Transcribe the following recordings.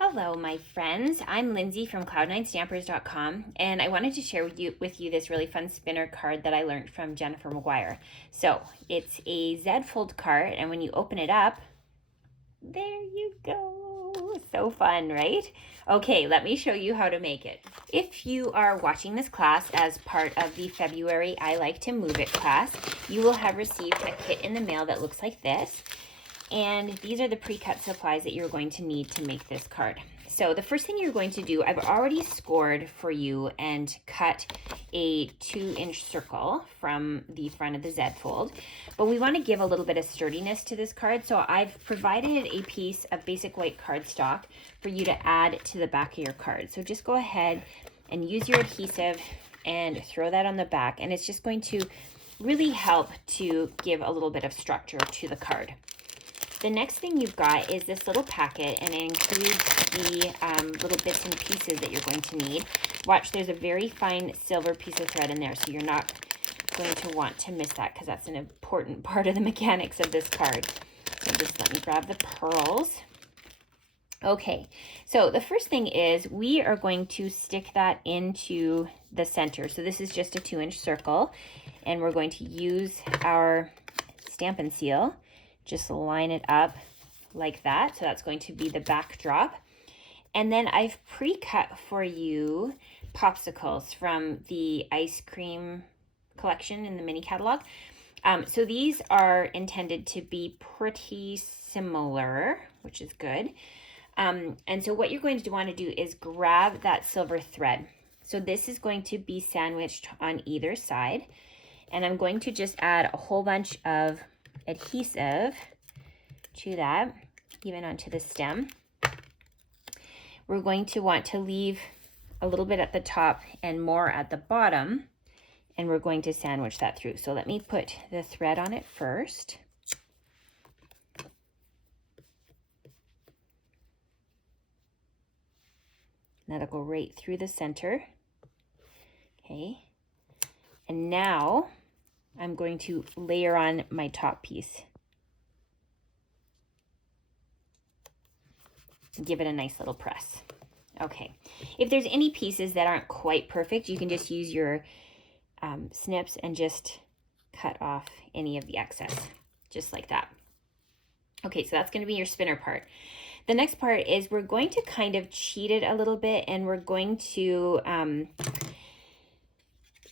Hello, my friends. I'm Lindsay from cloud9stampers.com, and I wanted to share with you this really fun spinner card that I learned from Jennifer McGuire. So it's a Z fold card, and when you open it up, there you go. So fun, right? Okay, let me show you how to make it. If you are watching this class as part of the February I Like to Move It class, you will have received a kit in the mail that looks like this. And these are the pre-cut supplies that you're going to need to make this card. So the first thing you're going to do, I've already scored for you and cut a 2-inch circle from the front of the Z fold, but we want to give a little bit of sturdiness to this card. So I've provided a piece of basic white cardstock for you to add to the back of your card. So just go ahead and use your adhesive and throw that on the back, and it's just going to really help to give a little bit of structure to the card. The next thing you've got is this little packet, and it includes the little bits and pieces that you're going to need. Watch, there's a very fine silver piece of thread in there, so you're not going to want to miss that because that's an important part of the mechanics of this card. So just let me grab the pearls. Okay, so the first thing is we are going to stick that into the center. So this is just a 2-inch circle, and we're going to use our Stampin' Seal. Just line it up like that. So that's going to be the backdrop. And then I've pre-cut for you popsicles from the ice cream collection in the mini catalog. So these are intended to be pretty similar, which is good. And so what you're going to want to do is grab that silver thread. So this is going to be sandwiched on either side. And I'm going to just add a whole bunch of adhesive to that, even onto the stem. We're going to want to leave a little bit at the top and more at the bottom, and we're going to sandwich that through. So let me put the thread on it first. That'll go right through the center. Okay, and now I'm going to layer on my top piece. Give it a nice little press. Okay, if there's any pieces that aren't quite perfect, you can just use your snips and just cut off any of the excess, just like that. Okay, so that's going to be your spinner part. The next part is we're going to kind of cheat it a little bit, and we're going to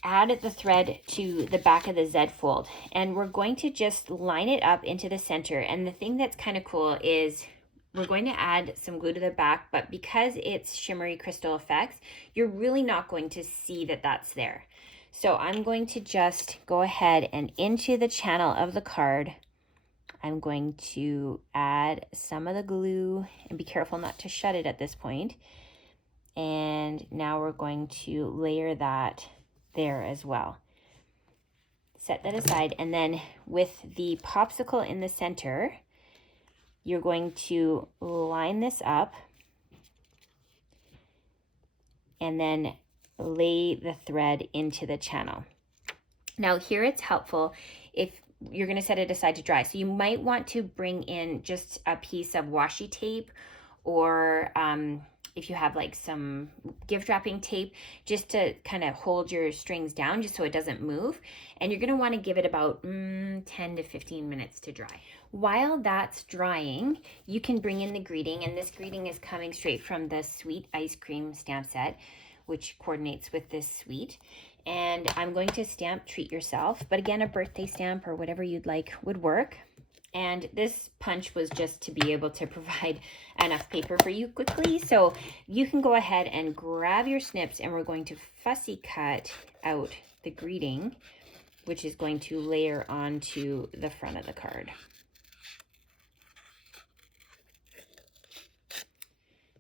add the thread to the back of the Z fold, and we're going to just line it up into the center. And the thing that's kind of cool is we're going to add some glue to the back, but because it's shimmery crystal effects, you're really not going to see that that's there. So I'm going to just go ahead and into the channel of the card, I'm going to add some of the glue, and be careful not to shut it at this point. And now we're going to layer that there as well. Set that aside, and then with the popsicle in the center, you're going to line this up and then lay the thread into the channel. Now here it's helpful if you're going to set it aside to dry. So you might want to bring in just a piece of washi tape, or if you have like some gift wrapping tape, just to kind of hold your strings down just so it doesn't move. And you're going to want to give it about 10 to 15 minutes to dry. While that's drying, you can bring in the greeting, and this greeting is coming straight from the Sweet Ice Cream stamp set, which coordinates with this sweet. And I'm going to stamp Treat Yourself, but again, a birthday stamp or whatever you'd like would work. And this punch was just to be able to provide enough paper for you quickly. So you can go ahead and grab your snips, and we're going to fussy cut out the greeting, which is going to layer onto the front of the card.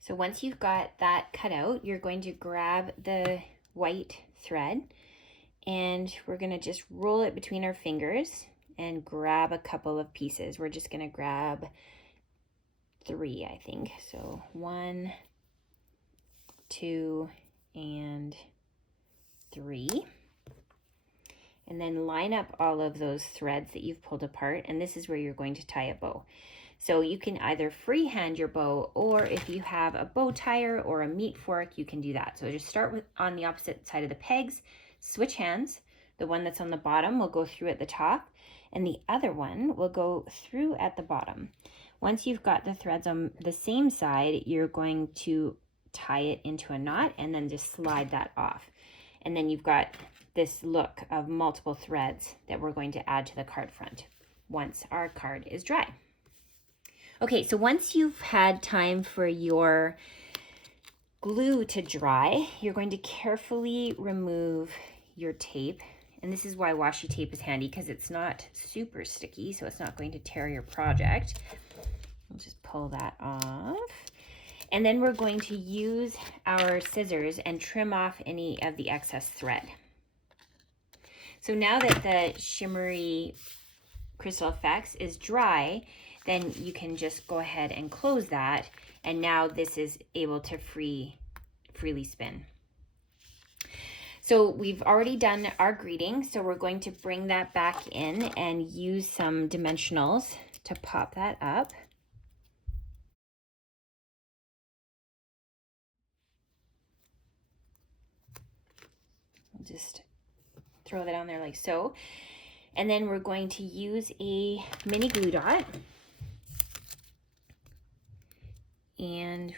So once you've got that cut out, you're going to grab the white thread, and we're going to just roll it between our fingers and grab a couple of pieces. We're just going to grab 3, I think. So 1, 2, and 3. And then line up all of those threads that you've pulled apart, and this is where you're going to tie a bow. So you can either freehand your bow, or if you have a bow tire or a meat fork, you can do that. So just start with on the opposite side of the pegs, switch hands. The one that's on the bottom will go through at the top, and the other one will go through at the bottom. Once you've got the threads on the same side, you're going to tie it into a knot and then just slide that off. And then you've got this look of multiple threads that we're going to add to the card front once our card is dry. Okay, so once you've had time for your glue to dry, you're going to carefully remove your tape. And this is why washi tape is handy, because it's not super sticky, so it's not going to tear your project. I'll just pull that off. And then we're going to use our scissors and trim off any of the excess thread. So now that the shimmery Crystal Effects is dry, then you can just go ahead and close that, and now this is able to freely spin. So we've already done our greeting, so we're going to bring that back in and use some dimensionals to pop that up. I'll just throw that on there like so. And then we're going to use a mini glue dot, and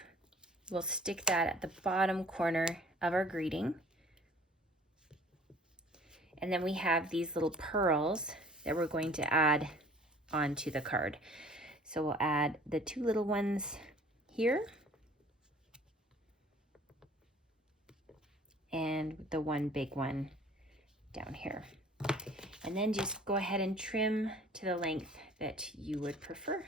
we'll stick that at the bottom corner of our greeting. And then we have these little pearls that we're going to add onto the card. So we'll add the two little ones here and the one big one down here. And then just go ahead and trim to the length that you would prefer.